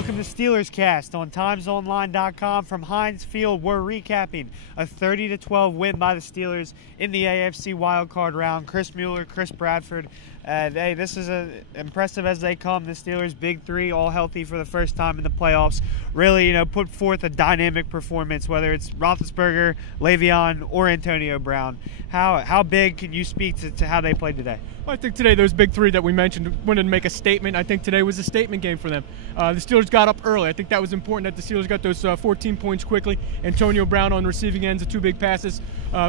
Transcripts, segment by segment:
Welcome to Steelers Cast on timesonline.com from Heinz Field. We're recapping a 30-12 win by the Steelers in the AFC wildcard round. Chris Mueller, Chris Bradford. Hey, this is impressive as they come. The Steelers, big three, all healthy for the first time in the playoffs. Really, put forth a dynamic performance, whether it's Roethlisberger, Le'Veon, or Antonio Brown. How big can you speak to how they played today? Well, I think today those big three that we mentioned wanted to make a statement. I think today was a statement game for them. The Steelers got up early. I think that was important that the Steelers got those 14 points quickly. Antonio Brown on receiving ends, the two big passes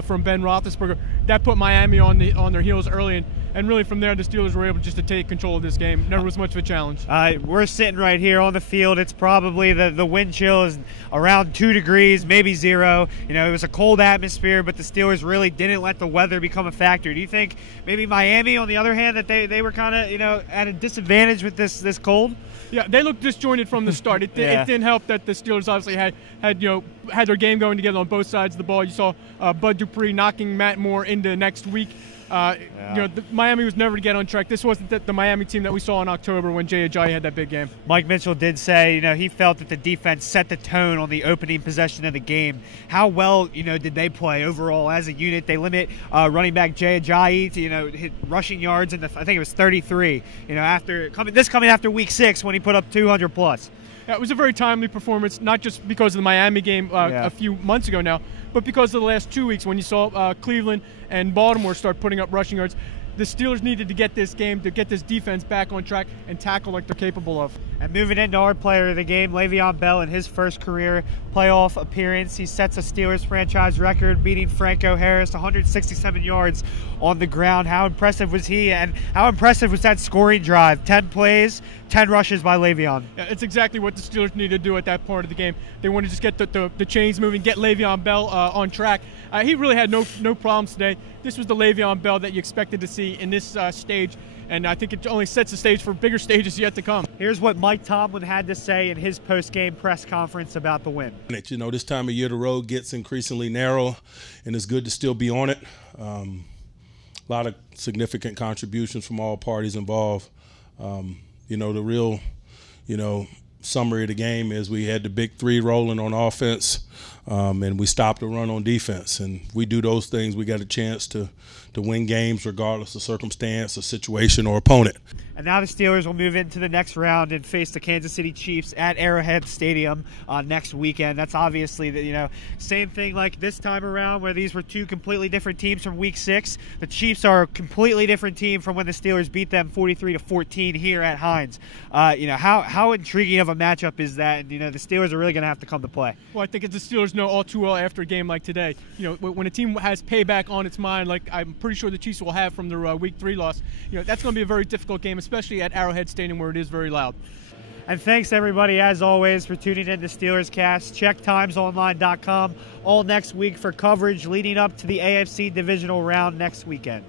from Ben Roethlisberger. That put Miami on their heels early, and really from there the Steelers were able just to take control of this game. Never was much of a challenge. We're sitting right here on the field. It's probably the wind chill is around 2 degrees, maybe 0. It was a cold atmosphere, but the Steelers really didn't let the weather become a factor. Do you think maybe Miami, on the other hand, that they were kind of at a disadvantage with this cold? Yeah, they looked disjointed from the start. It didn't help that the Steelers obviously had their game going together on both sides of the ball. You saw Bud Dupree knocking Matt Moore into next week. Miami was never to get on track. This wasn't the Miami team that we saw in October when Jay Ajayi had that big game. Mike Mitchell did say, he felt that the defense set the tone on the opening possession of the game. How well, did they play overall as a unit? They limit running back Jay Ajayi to, hit rushing yards I think it was 33. Coming after week 6 when he put up 200 plus. Yeah, it was a very timely performance, not just because of the Miami game a few months ago now, but because of the last 2 weeks when you saw Cleveland and Baltimore start putting up rushing yards. The Steelers needed to get this game, to get this defense back on track and tackle like they're capable of. And moving into our player of the game, Le'Veon Bell, in his first career playoff appearance, he sets a Steelers franchise record, beating Franco Harris 167 yards on the ground. How impressive was he, and how impressive was that scoring drive? 10 plays, 10 rushes by Le'Veon. Yeah, it's exactly what the Steelers needed to do at that part of the game. They wanted to just get the chains moving, get Le'Veon Bell on track. He really had no problems today. This was the Le'Veon Bell that you expected to see in this stage, and I think it only sets the stage for bigger stages yet to come. Here's what Mike Tomlin had to say in his post-game press conference about the win. This time of year the road gets increasingly narrow, and it's good to still be on it. A lot of significant contributions from all parties involved. The real, summary of the game is we had the big three rolling on offense, and we stopped the run on defense. And we do those things, we got a chance to win games regardless of circumstance or situation or opponent. And now the Steelers will move into the next round and face the Kansas City Chiefs at Arrowhead Stadium next weekend. That's obviously the same thing like this time around, where these were two completely different teams from Week 6. The Chiefs are a completely different team from when the Steelers beat them 43-14 here at Heinz. How intriguing of a matchup is that? And the Steelers are really going to have to come to play. Well, I think as the Steelers know all too well after a game like today, when a team has payback on its mind, like I'm pretty sure the Chiefs will have from their Week 3 loss, that's going to be a very difficult game, especially at Arrowhead Stadium where it is very loud. And thanks, everybody, as always, for tuning in to Steelers Cast. Check timesonline.com all next week for coverage leading up to the AFC divisional round next weekend.